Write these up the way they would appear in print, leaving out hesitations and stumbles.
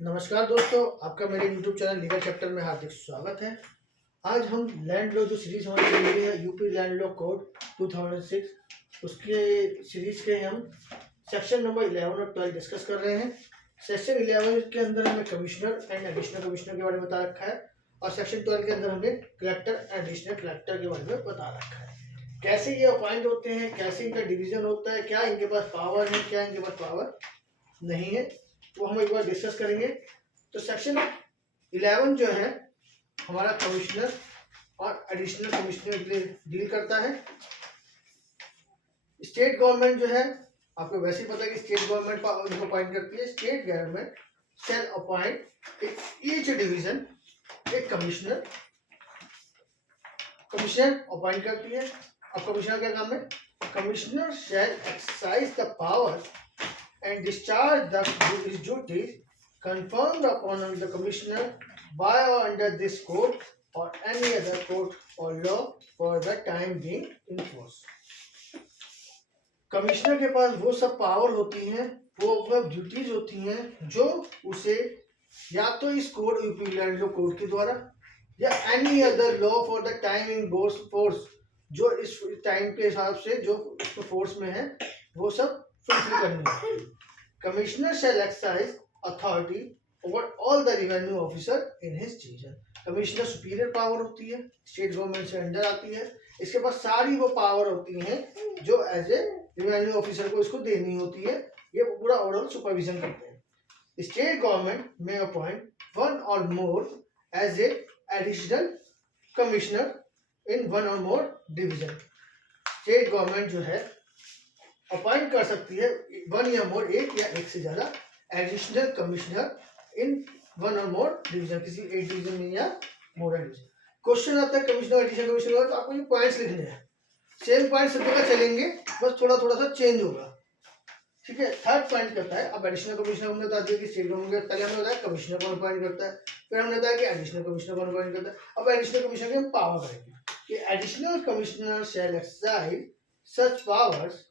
नमस्कार दोस्तों, आपका मेरे YouTube चैनल लीगल चैप्टर में हार्दिक स्वागत है। आज हम लैंड लॉ जो सीरीज हमारी चल रही है यूपी लैंड लॉ कोड 2006, उसके सीरीज के हम सेक्शन नंबर 11 और 12 डिस्कस कर रहे हैं। सेक्शन 11 के अंदर हमें कमिश्नर एंड एडिशनल कमिश्नर के बारे में बता रखा है और सेक्शन 12 के अंदर हमें कलेक्टर एंड एडिशनल कलेक्टर के बारे में बता रखा है। कैसे ये अपॉइंट होते हैं, कैसे इनका डिवीजन होता है, क्या इनके पास पावर है, क्या इनके पास पावर नहीं है, वो हम एक बार डिस्कस करेंगे। तो सेक्शन 11 जो है हमारा कमिश्नर और एडिशनल कमिश्नर के लिए डील करता है। स्टेट गवर्नमेंट जो है, आपको वैसे ही पता है कि स्टेट गवर्नमेंट उनको अपॉइंट करती है। State government shall appoint each division एक कमिश्नर अपॉइंट करती है। अब कमिश्नर का काम है, commissioner shall exercise the power and discharge his duties confirmed upon the commissioner by or under this code or any other code or law for the time being in force। Commissioner के पास वो सब power होती हैं, वो duties होती हैं जो उसे या तो इस code UP land law code के द्वारा या any other law for the time in force जो इस टाइम के हिसाब से जो फोर्स में है वो सब फुलफिल करनी है। Commissioner shall exercise authority over all the revenue officer in his division। Commissioner superior power होती है, स्टेट गवर्नमेंट से अंडर आती है। इसके पास सारी वो पावर होती हैं जो एज ए रेवेन्यू ऑफिसर को इसको देनी होती है। ये पूरा ओवरऑल सुपरविजन करते हैं। स्टेट गवर्नमेंट में appoint one or more as a additional commissioner in one or more division. State government जो है अपॉइंट कर सकती है वन या मोर, एक या एक से ज्यादा additional commissioner in one or more division, किसी एक डिवीजन में या मोर डिवीजन। क्वेश्चन आता है कमिश्नर एडिशनल कमिश्नर, तो आपको ये पॉइंट्स लिखने हैं। सेम पॉइंट सब जगह चलेंगे, बस थोड़ा थोड़ा सा चेंज होगा, ठीक है। थर्ड पॉइंट करता है, अब एडिशनल कमिश्नर हमने बता दिया कि स्टेट गवर्नमेंट पहले हमने बताया कमिश्नर कौन अपॉइंट करता है, फिर हमने बताया कि एडिशनल कमिश्नर कौन अपॉइंट करता है। अब एडिशनल कमिश्नर की हम पावर करेंगे कि additional commissioner shall exercise such powers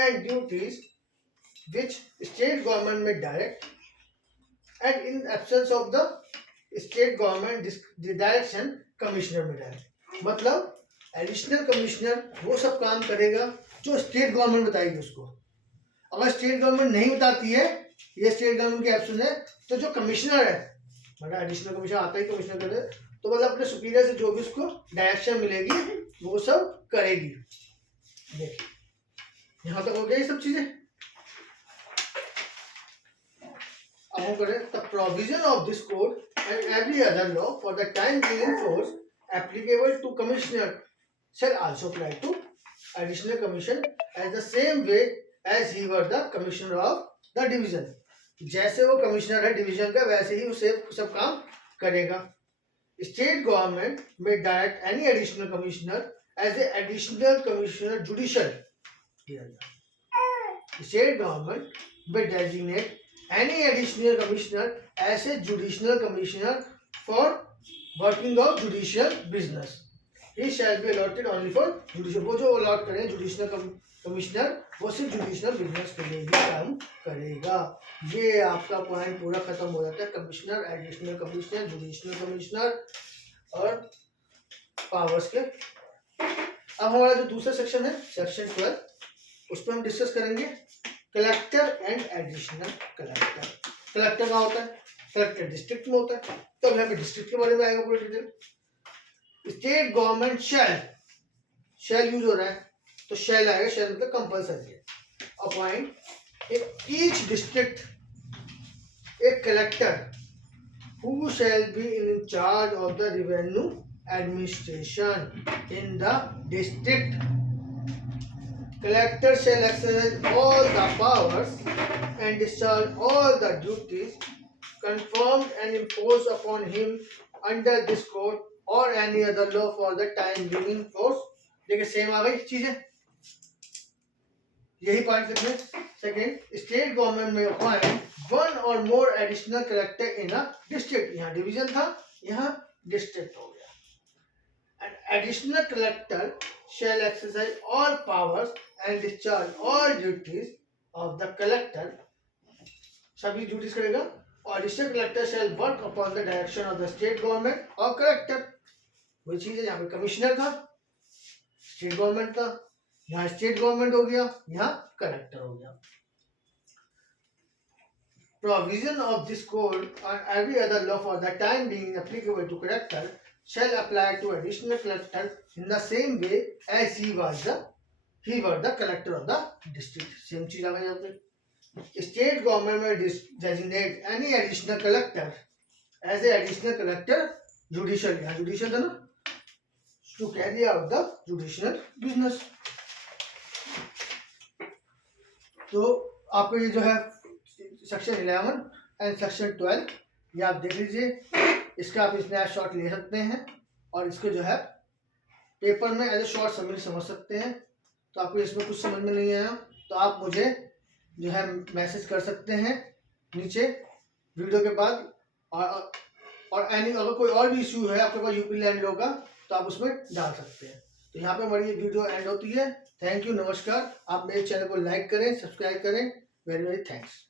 and duties which state government may direct and in absence of the state government the direction commissioner may direct। मतलब additional commissioner वो सब काम करेगा जो स्टेट गवर्नमेंट बताएगी उसको। अगर स्टेट गवर्नमेंट नहीं बताती है, ये स्टेट गवर्नमेंट की एब्सेंस है, तो जो कमिश्नर है, मतलब एडिशनल कमिश्नर आता ही कमिश्नर करे, तो मतलब अपने सुपीरियर से जो भी उसको डायरेक्शन मिलेगी वो सब करेगी। देखिए यहां तक हो गया ये सब चीजें। अब हम करें the provision of this code and every other law for the time being in force applicable to commissioner shall also apply to additional commission as the same way as he were the commissioner of the division. जैसे वो commissioner है division का, वैसे ही उसे सब काम करेगा। State government में direct any additional commissioner as a additional commissioner judicial. State government will designate any additional commissioner as a judicial commissioner for working of judicial business। He shall be allotted only for judicial। वो जो allot करें judicial commissioner, वो सिर्फ judicial business के लिए ही काम करेगा। ये आपका पॉइंट पूरा खत्म हो जाता है। Commissioner, additional commissioner, judicial commissioner और पावर्स के। अब हमारा जो दूसरा सेक्शन है सेक्शन 12, उस पर हम डिस्कस करेंगे collector and additional collector. Collector कहाँ होता है? कलेक्टर डिस्ट्रिक्ट में होता है, तो यहाँ पे डिस्ट्रिक्ट के बारे में आएगा पूरा detail. State government shall use हो रहा है, तो शैल आएगा, शैल मतलब कंपल्सरी है। Appoint in each district a collector who shall be in charge of the revenue administration in the district. Collector shall exercise all the powers and discharge all the duties confirmed and imposed upon him under this code or any other law for the time being in force। देखिए same आ गई चीजें, यही point लिखने। Second, state government में appoint one or more additional collector in a district. यहाँ division था, यहाँ district हो गया। And additional collector shall exercise all powers and discharge all duties of the collector। सभी ड्यूटीज करेगा और district collector shall work upon the direction of the state government और collector. वही चीज है, यहाँ पे कमिश्नर था स्टेट गवर्नमेंट का, यहाँ स्टेट गवर्नमेंट हो गया, यहाँ कलेक्टर हो गया। Provision of this code and every other law for the time being applicable to collector shall apply to additional collector in the same way as he was the collector of the district। Same चीज आ गई यहाँ पे। State government में designate any additional collector as a additional collector judicial, यहाँ judicial था ना, to carry out the judicial business. तो आपको ये जो है सेक्शन 11 एंड सेक्शन 12 ये आप देख लीजिए, इसका आप स्नैपशॉट ले सकते हैं और इसको जो है पेपर में एज ए शॉर्ट समरी समझ सकते हैं। तो आपको इसमें कुछ समझ में नहीं आया तो आप मुझे जो है मैसेज कर सकते हैं नीचे वीडियो के बाद, और एनी अगर कोई और भी इशू है आपके पास यूपी लैंड लॉ का तो आप उसमें डाल सकते हैं। तो यहाँ पे हमारी वीडियो एंड होती है। थैंक यू, नमस्कार। आप मेरे चैनल को लाइक करें, सब्सक्राइब करें। Very very thanks.